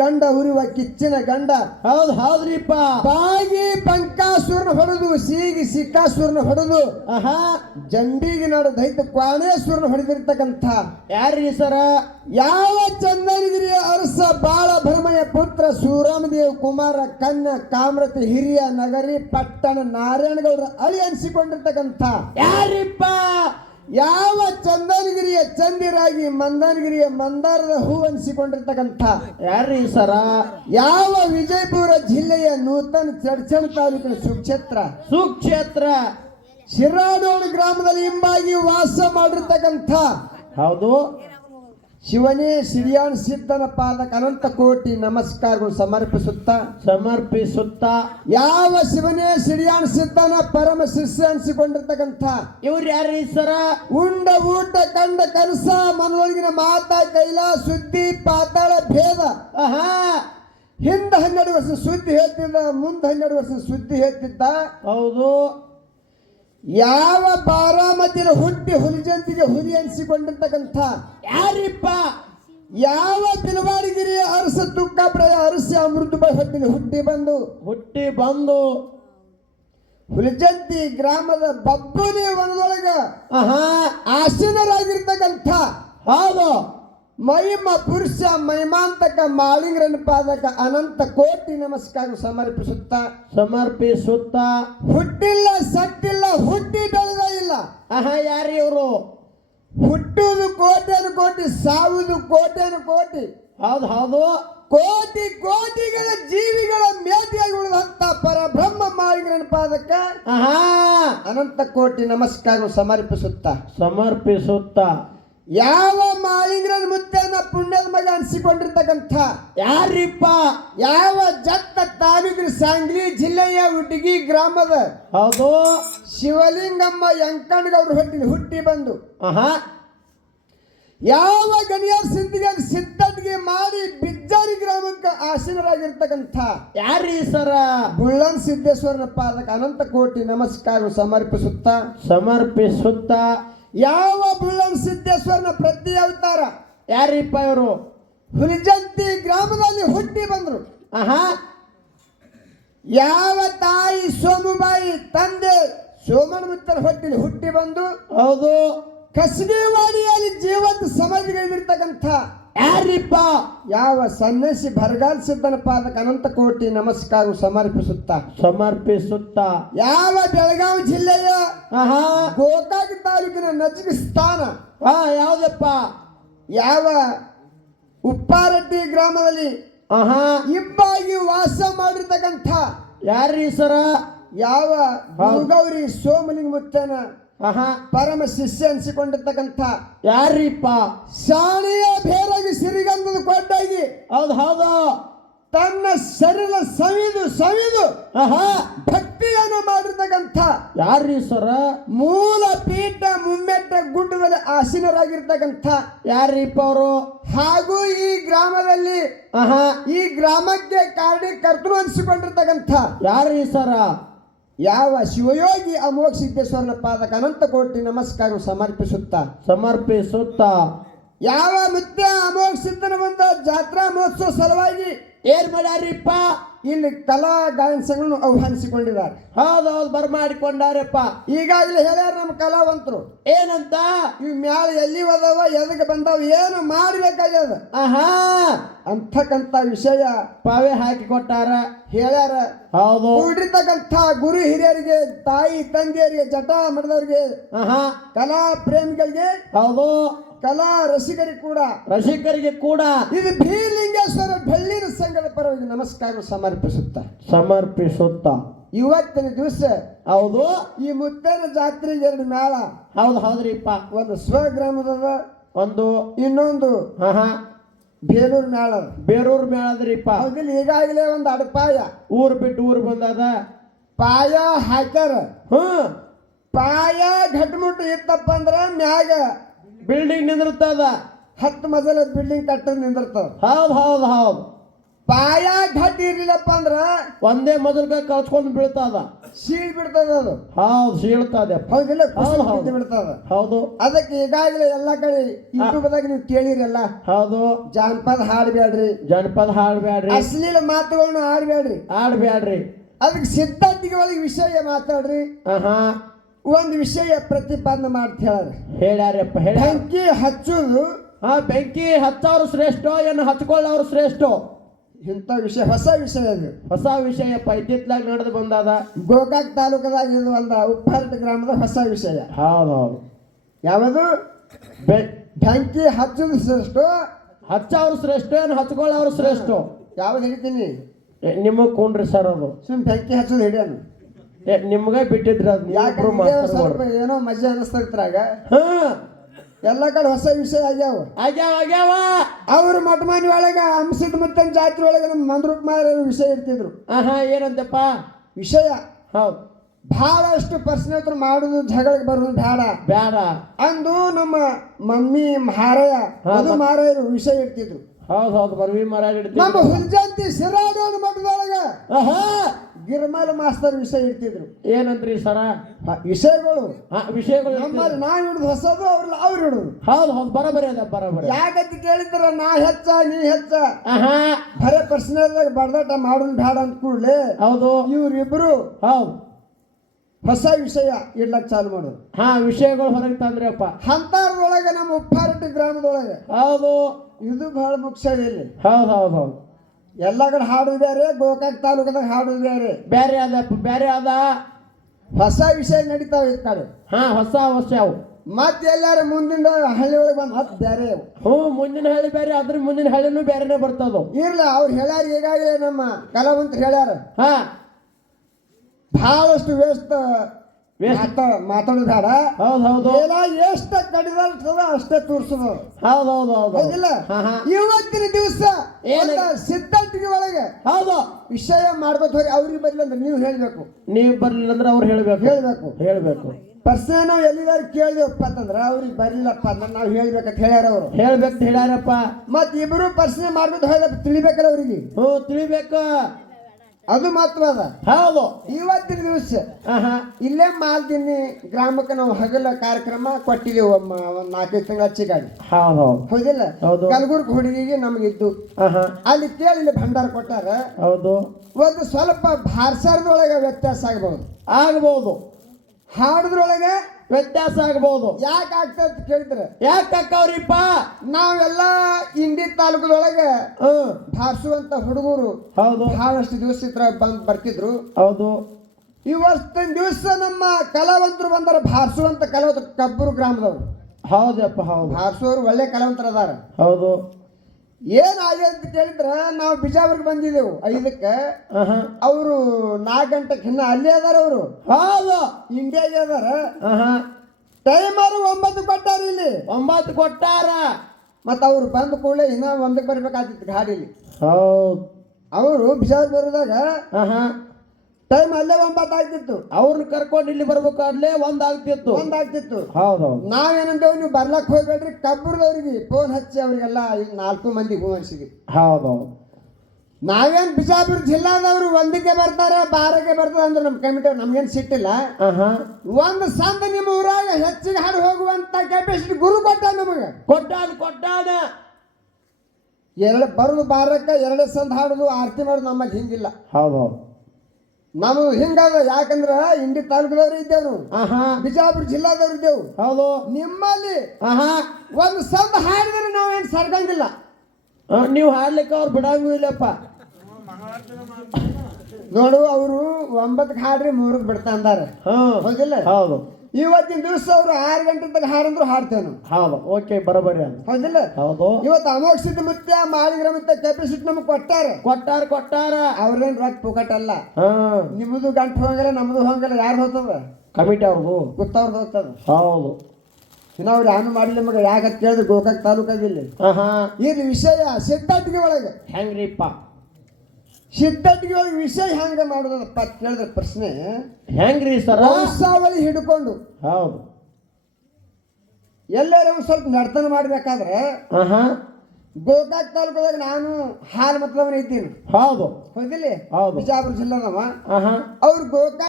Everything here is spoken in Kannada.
ಗಂಡ ಉರಿವ ಕಿಚ್ಚಿನ ಗಂಡ. ಹೌದ್ರಿಪ್ಪ. ಬಾಗಿ ಬಂಕಾಸುರನ ಹೊಡೆದು ಸೀಗಿ ಸಿಕ್ಕಾಸುರನ ಹೊಡೆದು ಜಂಬಿಗೆ ನಾಡು ದೈತ ಕ್ವಾಣೇಶ್ವರನ ಹೊಡೆದಿರ್ತಕ್ಕಂಥ ಯಾರ್ರಿ ಸರ? ಯಾವ ಚಂದನಗಿರಿಯ ಅರಸ ಬಾಳ ಭರಮಯ ಪುತ್ರ ಶಿವರಾಮದೇವ್ ಕುಮಾರ ಕನ್ಯ ಕಾಮ್ರತಿ ಹಿರಿಯ ನಗರಿ ಪಟ್ಟಣ ನಾರಾಯಣಗೌಡರ ಅಳಿ ಅನಿಸಿಕೊಂಡಿರ್ತಕ್ಕಂಥ ಯಾರಿಪ್ಪ? ಯಾವ ಚಂದನಗಿರಿಯ ಚಂದಿರಾಗಿ ಮಂದನಗಿರಿಯ ಮಂದಾರದ ಹೂ ಅನಿಸಿಕೊಂಡಿರ್ತಕ್ಕಂಥ ಯಾರ್ರಿ ಸರ? ಯಾವ ವಿಜಯಪುರ ಜಿಲ್ಲೆಯ ನೂತನ ಚಡ್ಚಣ ತಾಲೂಕಿನ ಸುಕ್ಷೇತ್ರ ಶಿರಾಡೋಳು ಗ್ರಾಮದಲ್ಲಿ ಹಿಂಬಾಗಿ ವಾಸ ಮಾಡಿರ್ತಕ್ಕಂಥ ಹೌದು ಶಿವನೇ ಸಿರಿಯಾನ್ ಸಿದ್ಧನ ಪಾದಕ ಅನಂತ ಕೋಟಿ ನಮಸ್ಕಾರಗಳು ಸಮರ್ಪಿಸುತ್ತಾ ಯಾವ ಶಿವನೇ ಸಿರಿಯಾನ್ ಸಿದ್ಧನ ಪರಮ ಶಿಷ್ಯ ಅನಿಸಿಕೊಂಡಿರ್ತಕ್ಕಂಥ ಇವ್ರು ಯಾರ್ರಿ ಸರ? ಉಂಡ ಊಟ ಕಂಡ ಕನಸ ಮನದೊಳಗಿನ ಮಾತಾ ಕೈಲಾ ಸುದ್ದಿ ಪಾತಾಳ ಭೇದ. ಹಿಂದ 12 ವರ್ಷ ಸುದ್ದಿ ಹೇಳ್ತಿದ್ದ, ಮುಂದೆ 12 ವರ್ಷ ಸುದ್ದಿ ಹೇಳ್ತಿದ್ದ. ಹೌದು. ಯಾವ ಬಾರಾಮತಿನ ಹುಟ್ಟಿ ಹುಲಿಜಂತಿಗೆ ಹುಲಿ ಅನಿಸಿಕೊಂಡಿರ್ತಕ್ಕಂಥ ಯಾರಿಪ್ಪ? ಯಾವ ಬಿಲವಾಡಗಿರಿಯ ಅರಸ ತುಕ್ಕಪ್ರಾಯ ಅರಸ ಅಮೃತಬಾಯಿ ಹೊಟ್ಟಿನ ಹುಟ್ಟಿ ಬಂದು ಹುಲಿಜಂತಿ ಗ್ರಾಮದ ಬಬ್ಬುನಿ ವನದೊಳಗ ಆಸೀನರಾಗಿರ್ತಕ್ಕಂಥ ಹೌದು ಮಹಿಮ ಪುರುಷ ಮಹಿಮಾಂತಕ ಮಾಳಿಂಗ್ರನ ಪಾದಕ ಅನಂತ ಕೋಟಿ ನಮಸ್ಕಾರ ಸಮರ್ಪಿಸುತ್ತಾ ಹುಟ್ಟಿಲ್ಲ ಸಟ್ಟಿಲ್ಲ ಹುಟ್ಟಿ ಬೆಳೆದ ಇಲ್ಲ. ಯಾರಿ ಇವರು? ಹುಟ್ಟುವುದು ಕೋಟ್ಯಾನು ಕೋಟಿ, ಸಾವುದು ಕೋಟ್ಯಾನು ಕೋಟಿ. ಹೌದು ಕೋಟಿ ಕೋಟಿಗಳ ಜೀವಿಗಳ ಮೇಟಿಯಾಗಿ ಉಳಿದಂತ ಪರಬ್ರಹ್ಮ ಮಾಳಿಂಗ್ರನ ಪಾದಕ ಅನಂತ ಕೋಟಿ ನಮಸ್ಕಾರ ಸಮರ್ಪಿಸುತ್ತಾ ಯಾವ ಮಾಳಿಂಗ್ರನ ಮುತ್ತನ ಪುಣ್ಯದ ಮಗ ಅನಿಸಿಕೊಂಡಿರ್ತಕ್ಕಂಥ ಯಾರಿಪ್ಪ? ಯಾವ ಜತ್ತ ತಾಲೂಕಿನ ಸಾಂಗ್ಲಿ ಜಿಲ್ಲೆಯ ಉಟಗಿ ಗ್ರಾಮದ ಹೌದು ಶಿವಲಿಂಗಮ್ಮ ಯಂಕಣ್ಣಗೌಡರ ಹುಟ್ಟಿ ಬಂದು ಯಾವ ಗಣಿಯಾರ್ ಸಿದ್ಧಟಿಗೆ ಮಾಡಿ ಬಿಜ್ಜಾರಿ ಗ್ರಾಮಕ್ಕೆ ಆಸೀನರಾಗಿರ್ತಕ್ಕಂಥ ಯಾರ್ರಿ ಸರ? ಬುಳ್ಳನ್ ಸಿದ್ದೇಶ್ವರನ ಪಾದಕ ಅನಂತ ಕೋಟಿ ನಮಸ್ಕಾರ ಸಮರ್ಪಿಸುತ್ತಾ ಯಾವ ಬುಳ್ಳನ್ ಸಿದ್ದೇಶ್ವರನ ಪ್ರತಿ ಅವತಾರ ಯಾರಿಪ್ಪ ಇವರು? ಹುಲಿಜಂತಿ ಗ್ರಾಮದಲ್ಲಿ ಹುಟ್ಟಿ ಬಂದ್ರು. ಯಾವ ತಾಯಿ ಸೋಮುಬಾಯಿ ತಂದೆ ಸೋಮನ ಮುತ್ತನ ಹೊಟ್ಟಿಲಿ ಹುಟ್ಟಿ ಬಂದು ಹೌದು ಕಸಗಿವಾಡಿಯಲ್ಲಿ ಜೀವಂತ ಸಮಾಧಿಗಳಿರ್ತಕ್ಕಂಥ ಯಾರಿಪ್ಪ? ಯಾವ ಸನ್ಯಾಸಿ ಬರಗಾಲ ಸಿದ್ಧನ ಪಾದಕ ಅನಂತ ಕೋಟಿ ನಮಸ್ಕಾರ ಸಮರ್ಪಿಸುತ್ತಾ ಯಾವ ಬೆಳಗಾವಿ ಜಿಲ್ಲೆಯ ಗೋಕಾಕ ತಾಲೂಕಿನ ನಜಿಕ ಸ್ಥಾನ ಯಾವ್ದಪ್ಪ? ಯಾವ ಉಪ್ಪಾರಟ್ಟಿ ಗ್ರಾಮದಲ್ಲಿ ಇಬ್ಬಾಗಿ ವಾಸ ಮಾಡಿರ್ತಕ್ಕಂಥ ಯಾರ್ರಿ ಸರ? ಯಾವ ಗೌರಿ ಸೋಮಲಿಂಗ ಮುತ್ತನ ಪರಮ ಶಿಷ್ಯ ಅನಿಸಿಕೊಂಡಿರ್ತಕ್ಕಂಥ ಯಾರಿಪ್ಪ? ಶಾಣೆಯ ಬೇರಾಗಿ ಸಿರಿಗಂಧದ ಕೊಟ್ಟಾಗಿ ಹೌದು ತನ್ನ ಶರೀರ ಸವಿದು ಭಕ್ತಿಯನ್ನು ಮಾಡಿರ್ತಕ್ಕಂಥ ಯಾರ್ರಿ ಸರ? ಮೂಲ ಪೀಠ ಮುಮ್ಮೆಟ್ಟ ಗುಡ್ಡದಲ್ಲಿ ಆಸೀನರಾಗಿರ್ತಕ್ಕಂಥ ಯಾರಿಪ್ಪ ಅವರು? ಹಾಗೂ ಈ ಗ್ರಾಮದಲ್ಲಿ ಈ ಗ್ರಾಮಕ್ಕೆ ಕಾರಣಕರ್ತರು ಅನಿಸಿಕೊಂಡಿರ್ತಕ್ಕಂಥ ಯಾರ್ರಿ ಸರ? ಯಾವ ಶಿವಯೋಗಿ ಅಮೋಘ ಸಿದ್ದೇಶ್ವರನ ಪಾದಕ ಅನಂತ ಕೋಟಿ ನಮಸ್ಕಾರ ಸಮರ್ಪಿಸುತ್ತಾ ಯಾವ ಮುತ್ಯ ಅಮೋಘ ಸಿದ್ಧನ ಬಂದ ಜಾತ್ರಾ ಮಹೋತ್ಸವ ಸಲುವಾಗಿ ಏನ್ ಮಾಡ್ಯಾರಿಪ್ಪ? ಇಲ್ಲಿ ಕಲಾ ಗಾಯನ ಸಂಘವನ್ನು ಆಹ್ವಾನಿಸಿಕೊಂಡಿದ್ದಾರೆ. ಹೌದು ಬರ್ಮಾಡಿಕೊಂಡಾರಪ್ಪ. ಈಗಾಗಲೇ ಹೇಳ್ಯಾರ ನಮ್ಮ ಕಲಾವಂತರು ಏನಂತ? ಇವ್ ಮ್ಯಾಲ ಎಲ್ಲಿ ಹೋದವ ಎದಕ್ಕೆ ಬಂದವ ಏನು ಮಾಡಬೇಕಾಗ್ಯದ ಅಂತಕ್ಕಂಥ ವಿಷಯ ಪಾವೇ ಹಾಕಿ ಕೊಟ್ಟಾರ ಹೇಳ್ಯಾರ. ಹೌದು ಕೂಡಿರ್ತಕ್ಕಂಥ ಗುರು ಹಿರಿಯರಿಗೆ ತಾಯಿ ತಂದೆಯರಿಗೆ ಜಟ ಮಠದವರಿಗೆ ಕಲಾ ಪ್ರೇಮಿಗಳಿಗೆ ಹೌದು ಕಲಾ ರಸಿಕರಿಗೆ ಕೂಡ ಇದು ಭೀಲಿಂಗೇಶ್ವರ ಬೆಳ್ಳಿನ ಸಂಘದ ಪರವಾಗಿ ನಮಸ್ಕಾರ ಸಮರ್ಪಿಸುತ್ತಾ ಇವತ್ತಿನ ದಿವಸ ಹೌದು ಈ ಮುತ್ತನ ಜಾತ್ರೆಗೆ 2 ಮೇಳ. ಹೌದ್ರಿಪ್ಪ. ಒಂದು ಸ್ವಗ್ರಾಮದ ಒಂದು ಇನ್ನೊಂದು ಬೇಲೂರು ಮೇಳದ್ರಿಪ್ಪ. ಹೌದಿಲ್ಲ? ಈಗಾಗಲೇ ಒಂದು ಅಡಪಾಯ ಊರ್ ಬಿಟ್ಟು ಊರ್ ಬಂದದ ಪಾಯ ಹಾಕ್ಯಾರ. ಪಾಯ ಘಟ್ಮುಟ್ಟು ಇತ್ತಪ್ಪ ಅಂದ್ರ ಮ್ಯಾಗ ಬಿಲ್ಡಿಂಗ್ ನಿಂದಿರ್ತದ. 10 ಮಜಲ ಬಿಲ್ಡಿಂಗ್ ಕಟ್ಟದ್ ನಿಂದಿರ್ತದ. ಹೌದು ಪಾಯ ಘಟ್ ಇರ್ಲಿಲ್ಲಪ್ಪ ಅಂದ್ರ ಒಂದೇ ಮೊದಲ್ಗ ಕಳ್ಸ್ಕೊಂಡು ಬೀಳ್ತದ. ಸೀಳ್ ಬಿಡ್ತದ ಅದು. ಹೌದು ಸೀಳ್ತದೆ. ಹೌದಿಲ್ಲ, ಕುಸಿದು ಹೌದು, ಬಿದ್ದು ಬಿಡ್ತದ. ಹೌದು ಅದಕ್ಕೆ ಈಗಾಗಲೇ ಎಲ್ಲಾ ಕಡೆ ಯೂಟ್ಯೂಬ್ದಾಗ ನೀವು ಕೇಳಿರಲ್ಲ, ಹೌದು. ಜಾನಪದ ಹಾಡ್ಬ್ಯಾಡ್ರಿ, ಜನಪದ ಹಾಡ್ಬ್ಯಾಡ್ರಿ, ಅಶ್ಲೀಲ ಮಾತುಗಳನ್ನ ಆಡ್ಬ್ಯಾಡ್ರಿ, ಆಡ್ಬ್ಯಾಡ್ರಿ. ಅದಕ್ಕೆ ಸಿದ್ಧಾಂತಿಗೆ ಒಳಗೆ ವಿಷಯ ಮಾತಾಡ್ರಿ. ಆಹಾ ಒಂದು ವಿಷಯ ಪ್ರತಿಪಾದನೆ ಮಾಡ್ತ ಹೇಳ್ರಿ. ಹೇಳ್ಯಾರಪ್ಪ ಹೇಳ್ಯಾರ. ಬೆಂಕಿ ಹಚ್ಚುದು ಬೆಂಕಿ ಹಚ್ಚವ್ರು ಶ್ರೇಷ್ಠ ಏನು ಹಚ್ಕೊಳ್ಳೋರು ಶ್ರೇಷ್ಠ. ಇಂಥ ವಿಷಯ ಹೊಸ ವಿಷಯ ಅದು. ಹೊಸ ವಿಷಯಪ್ಪ ಇತ್ತಿತ್ಲಾಗ ನಡೆದು ಬಂದಾದ. ಗೋಕಾಕ್ ತಾಲೂಕದಾಗ ಇದು ಒಂದು ಉಪ್ಪಾರಟ ಗ್ರಾಮದ ಹೊಸ ವಿಷಯ. ಹೌದು ಯಾವುದು? ಬೆ- ಬೆಂಕಿ ಹಚ್ಚುದು ಶ್ರೇಷ್ಠ, ಹಚ್ಚವ್ರು ಶ್ರೇಷ್ಠ ಏನು ಹಚ್ಕೊಳ್ಳೋರು ಶ್ರೇಷ್ಠ. ಯಾವ್ದು ಹಿಡಿತೀನಿ? ನಿಮಗ್ ಕುಂಡ್ರಿ ಸರ್ ಅದು. ಸುಮ್ ಬೆಂಕಿ ಹಚ್ಚುದು ಹಿಡಿಯೋನು. ನಿಮ್ಗೆ ಬಿಟ್ಟಿದ್ರಿ ಅದು. ಯಾಕಂದ್ರೆ ಸ್ವಲ್ಪ ಏನೋ ಮಜಾ ಅನಿಸ್ತಿರ್ತಾಗ ಹಾ ಎಲ್ಲ ಕಡೆ ಹೊಸ ವಿಷಯ ಆಗ್ಯಾವ. ಆಗ್ಯಾವ ಅವ್ರ ಮಠ ಮನೆ ಒಳಗ ಅಂಶದ ಮುತ್ತನ ಜಾತ್ರೆ ಒಳಗೆ ನಮ್ಮ ಮಂದ್ರೂಪ್ ಮಾರ ವಿಷಯ ಇರ್ತಿದ್ರು. ಆಹಾ ಏನಂತಪ್ಪ ವಿಷಯ ಹೌದು. ಬಹಳಷ್ಟು ಪ್ರಶ್ನೆ ಮಾಡುದು, ಜಗಳಕ್ಕೆ ಬರುದು ಬೇಡ ಬ್ಯಾಡ ಅಂದು ನಮ್ಮ ಮಮ್ಮಿ ಮಾರಾಯ ಅದು ಮಾರಾಯರು ವಿಷಯ ಇರ್ತಿದ್ರು. ಹೌದು ಹೌದು ಬರ್ವಿ ಮರ ನಮ್ಮ ಹುಲ್ಜಂತಿ ಸಿರಾಡೋಣ ಮಠದೊಳಗ ಆಹಾ ಗಿರ್ಮಲ್ ಮಾಸ್ತರ್ ವಿಷಯ ಇರ್ತಿದ್ರು. ಏನಂತ್ರಿ ಸರ? ವಿಷಯಗಳು ವಿಷಯಗಳು ನಮ್ಮಲ್ಲಿ ನಾ ಹಿಡಿದು ಹೊಸದು, ಅವ್ರು ಹಿಡುದು. ಹೌದು ಹೌದು ಬರಬರಿ ಅದ ಬರಬರಿ. ಯಾಕಂತ ಕೇಳಿದ್ರ ನಾ ಹೆಚ್ಚ ನೀ ಹೆಚ್ಚ ಆಹಾ ಬರೇ ಪ್ರಶ್ನೆದಾಗ ಬಡದಾಟ ಮಾಡೋದು ಬೇಡ ಅಂತ ಕೂಡ್ಲೆ ಹೌದು ಇವ್ರಿಬ್ರು ಹೌದು ಹೊಸ ವಿಷಯ ಇಡ್ಲಕ್ ಚಾಲು ಮಾಡೋದು. ವಿಷಯಗಳು ಹೊರಗೆ ತಂದ್ರಪ್ಪ. ಅಂತರದೊಳಗೆ ನಮ್ಮ ಉಪ್ಪಾರಟ್ಟಿ ಗ್ರಾಮದೊಳಗೆ ಹೌದು ಇದು ಬಹಳ ಮುಖ್ಯ. ಇಲ್ಲಿ ಹೌದು ಹೌದು ಹೌದು ಎಲ್ಲ ಕಡೆ ಹಾಡುದು ಬೇರೆ, ಗೋಕಾಕ್ ತಾಲೂಕದಾಗ ಹಾಡುದು ಬೇರೆ ಬೇರೆ ಅದಪ್ಪ ಬೇರೆ ಅದ. ಹೊಸ ವಿಷಯ ನಡೀತಾವ ಈ ಕಡೆ. ಹೊಸ ವರ್ಷ ಅವು ಮತ್ತೆ ಎಲ್ಲಾರು ಮುಂದಿನ ಹಳ್ಳಿ ಒಳಗೆ ಬಂದು ಮತ್ತೆ ಬೇರೆ ಮುಂದಿನ ಹಳ್ಳಿ ಬೇರೆ, ಅದ್ರ ಮುಂದಿನ ಹಳ್ಳಿನೂ ಬೇರೆನೆ ಬರ್ತದ. ಇರ್ಲ ಅವ್ರು ಹೇಳ್ಯಾರ. ಈಗಾಗಲೇ ನಮ್ಮ ಕಲಾವಂತರು ಹೇಳ್ಯಾರ ಬಹಳಷ್ಟು ಮಾತಾಡೋದು ಬೇಡ. ಹೌದು ಹೌದು ಎಷ್ಟ ಕಡಿದಾಡ್ತದ ಅಷ್ಟೇ ತೋರ್ಸೋದು. ಹೌದು ಹೌದು ಹೌದು ಹೌದಿಲ್ಲ? ಇವತ್ತಿನ ದಿವಸ ಸಿದ್ಧಾಂತಿಗೆ ಒಳಗೆ ಹೌದು ವಿಷಯ ಮಾಡ್ಕೋತ ಹೋಗಿ ಅವ್ರಿಗೆ ಬರ್ಲಿಲ್ಲ ಅಂದ್ರೆ ನೀವು ಹೇಳ್ಬೇಕು. ನೀವು ಬರ್ಲಿಲ್ಲ ಅಂದ್ರೆ ಅವ್ರು ಹೇಳ್ಬೇಕು. ಪ್ರಶ್ನೆ ನಾವು ಎಲ್ಲಿದಾರು ಕೇಳಿದೆವಪ್ಪ ಅಂತಂದ್ರ ಅವ್ರಿಗೆ ಬರ್ಲಿಲ್ಲಪ್ಪ ಅಂದ್ರೆ ನಾವು ಹೇಳ್ಬೇಕಂತ ಹೇಳ್ಯಾರ ಅವರು. ಹೇಳ್ಯಾರಪ್ಪ. ಮತ್ ಇಬ್ರು ಪ್ರಶ್ನೆ ಮಾಡ್ಬಿಟ್ಟು ಹೋದ ತಿಳಿಬೇಕಲ್ಲ ಅವ್ರಿಗೆ. ತಿಳಿಬೇಕು. ಅದು ಮಹತ್ವದ. ಹೌದು ಇವತ್ತಿನ ದಿವಸ ಇಲ್ಲೇ ಮಾಲ್ದಿನಿ ಗ್ರಾಮಕ್ಕೆ ನಾವು ಹಗಲ ಕಾರ್ಯಕ್ರಮ ಕೊಟ್ಟಿದ್ದೇವೆ. ಒಂದ್ 4-5 ತಿಂಗಳ ಗಾಡಿ. ಹೌದಿಲ್ಲ? ಕಲಬುರ್ಗಿ ಹುಡುಗಿಗೆ ನಮ್ಗಿದ್ದು ಅಲ್ಲಿ ಕೇಳಿ ಇಲ್ಲಿ ಭಂಡಾರ ಕೊಟ್ಟಾರ. ಹೌದು ಒಂದು ಸ್ವಲ್ಪ ಭಾಷಾರದೊಳಗೆ ವ್ಯತ್ಯಾಸ ಆಗಬಹುದು, ಹಾಡುದ್ರೊಳಗೆ ವ್ಯತ್ಯಾಸ ಆಗಬಹುದು. ಯಾಕೆ ಆಗ್ತದೆ ಅಂತ ಕೇಳಿದ್ರೆ ಯಾಕೆ ಅಕ್ಕವ್ರಿಪ್ಪ ನಾವೆಲ್ಲ ಇಂಡಿ ತಾಲೂಕದೊಳಗೆ ಭಾರಿಸುವಂತ ಹುಡುಗರು ಹೌದು ಬಹಳಷ್ಟು ದಿವಸ ಬರ್ತಿದ್ರು. ಹೌದು ಇವತ್ತಿನ ದಿವಸ ನಮ್ಮ ಕಲಾವಂತರು ಬಂದಾರ. ಭಾರಿಸುವಂತ ಕಲಾವಂತರು ಕಬ್ಬೂರು ಗ್ರಾಮದವ್ರು. ಹೌದಪ್ಪ ಹೌದು ಭಾರಿಸುವವರು ಒಳ್ಳೆ ಕಲಾವಂತರ ಅದಾರ. ಹೌದು ಏನಾಗಿದೆ ಅಂತ ಕೇಳಿದ್ರ ನಾವು ಬಿಜಾಪುರ್ಗೆ ಬಂದಿದ್ದೆವು 5ಕ್ಕೆ. ಅವರು 4 ಗಂಟೆಗೆ ಇನ್ನ ಅಲ್ಲೇ ಅದಾರ. ಅವರು ಹೌದು ಇಂಡಿಯಾಗೆ ಅದಾರ. ಟೈಮ್ ಅವರು 9 ಕೊಟ್ಟಾರ. ಇಲ್ಲಿ 9 ಕೊಟ್ಟಾರ. ಮತ್ತ ಅವ್ರು ಬಂದ ಕೂಡಲೇ ಇನ್ನ 1ಕ್ಕೆ ಬರ್ಬೇಕಾಗ್ತಿತ್ತು ಗಾಡಿಲಿ. ಹೌದು ಅವರು ಬಿಜಾಪುರ ಬರೋದಾಗ ಟೈಮ್ ಅಲ್ಲೇ 9 ಆಗ್ತಿತ್ತು. ಅವ್ರನ್ನ ಕರ್ಕೊಂಡು ಇಲ್ಲಿ ಬರ್ಬೇಕಾದ್ಲೇ 1 ಆಗ್ತಿತ್ತು. ಹೌದು ನಾವೇನಂದೇವ್ ನೀವು ಬರ್ಲಕ್ ಹೋಗ್ಬೇಡ್ರಿ, ಕಬ್ಬುರದವ್ರಿಗೆ ಫೋನ್ ಹಚ್ಚಿ ಅವ್ರಿಗೆಲ್ಲ 4 ಮಂದಿ ಫೋನ್ ಹಚ್ಚಿದ್ವಿ. ಹೌದು ನಾವೇನ್ ಬಿಜಾಪುರ ಜಿಲ್ಲಾದವ್ರು 1ಕ್ಕೆ ಬರ್ತಾರ 12ಕ್ಕೆ ಬರ್ತಾರ ಅಂದ್ರೆ ನಮ್ಮ ಕಮಿಟಿ ನಮ್ಗೇನ್ ಸಿಟ್ಟಿಲ್ಲ. ಒಂದು ಸಂತ ನಿಮ್ಮ ಊರಾಗ ಹೆಚ್ಚಿಗೆ ಹಾಡು ಹೋಗುವಂತ ಕೆಪಾಸಿಟಿ ಗುರು ಕೊಟ್ಟ ನಮಗೆ. ಕೊಟ್ಟಾನ ಎರಡು ಬರೋದು 12ಕ್ಕೆ 2 ಸಂತ ಹಾಡುದು ಆರತಿ ಮಾಡೋದು ನಮ್ಮಲ್ಲಿ ಹಿಂಗಿಲ್ಲ. ಹೌದು ನಮ್ದು ಹಿಂಗದ. ಯಾಕಂದ್ರ ಇಂಡಿ ತಾಲೂಕದವ್ರು ಇದ್ದೇವು, ಬಿಜಾಪುರ ಜಿಲ್ಲಾದವ್ರು ಇದ್ದೇವು. ಹೌದು ನಿಮ್ಮಲ್ಲಿ ಒಂದು ಸಂತ ಹಾಡಿದ್ರೆ ನಾವೇನು ಸರ್ಗಂಗಿಲ್ಲ. ನೀವು ಹಾಡ್ಲಿಕ್ಕೆ ಅವ್ರು ಬಿಡಂಗಿಲ್ಲಪ್ಪ. ನೋಡು ಅವರು 9ಕ್ಕೆ ಹಾಡ್ರಿ 3ಕ್ಕೆ ಬಿಡ್ತಾ ಅಂದಾರ. ಹೌದಿಲ್ಲ? ಹೌದು ಇವತ್ತಿನ ದಿವಸ ಅವ್ರು 6 ಗಂಟೆ ತನಕ ಹಾಡಂದ್ರು ಹಾಡ್ತೇವೆ ನಾವು. ಹೌದು ಓಕೆ ಬರೋಬರಿ ಅದ. ಹೌದಿಲ್ಲ? ಹೌದು ಇವತ್ತು ಅಮೋಕ್ಷಿತ ಮುತ್ಯ ಮಾಳಿಗ್ರ ಮುತ್ಯ ಕೆಪಾಸಿಟಿ ನಮ್ಗೆ ಕೊಟ್ಟಾರ. ಅವ್ರೇನ್ ರೊಕ್ಕ ಪುಕಟಲ್ಲ. ನಿಮ್ದು ಗಂಟು ಹೋಗಲ್ಲ, ನಮ್ದು ಹೋಗಲ್ಲ. ಯಾರು ಹೋಗ್ತದ? ಕಮಿಟಿ ಅವ್ರದು ಗೊತ್ತವ್ರದ್ದು ಹೋಗ್ತದ. ಹೌದು ಇನ್ನು ಅವ್ರು ಏನು ಮಾಡಿಲ್ಲ ಮಗ. ಯಾಕಂತ ಕೇಳಿದ್ರೆ ಗೋಕಾಕ್ ತಾಲೂಕಾಗಿಲ್ಲ. ಇದು ವಿಷಯ ಸಿದ್ಧಾಂತಿಗೆ ಒಳಗೆ ಹೆಂಗ್ರಿಪ್ಪ? ಸಿದ್ಧಾಂತಿಗೆ ಒಳಗೆ ವಿಷಯ ಹೆಂಗ ಮಾಡೋದಪ್ಪ ಅಂತ ಕೇಳಿದ್ರೆ ಪ್ರಶ್ನೆ ಹೆಂಗ್ರಿ ಸರ್? ವಂಶಾವಳಿ ಹಿಡ್ಕೊಂಡು ಹೌದು ಎಲ್ಲರೂ ಸ್ವಲ್ಪ ನರ್ತನ ಮಾಡ್ಬೇಕಾದ್ರೆ ಗೋಕಾಕ್ ತಾಲೂಕದಾಗ ನಾನು ಹಾಲು ಮತದವನ ಇದ್ದೀನಿ. ಹೌದು ಹೌದಿಲ್ಲ? ಹೌದು ಬಿಜಾಪುರ ಜಿಲ್ಲಾದವ. ಅವ್ರು ಗೋಕಾಕ್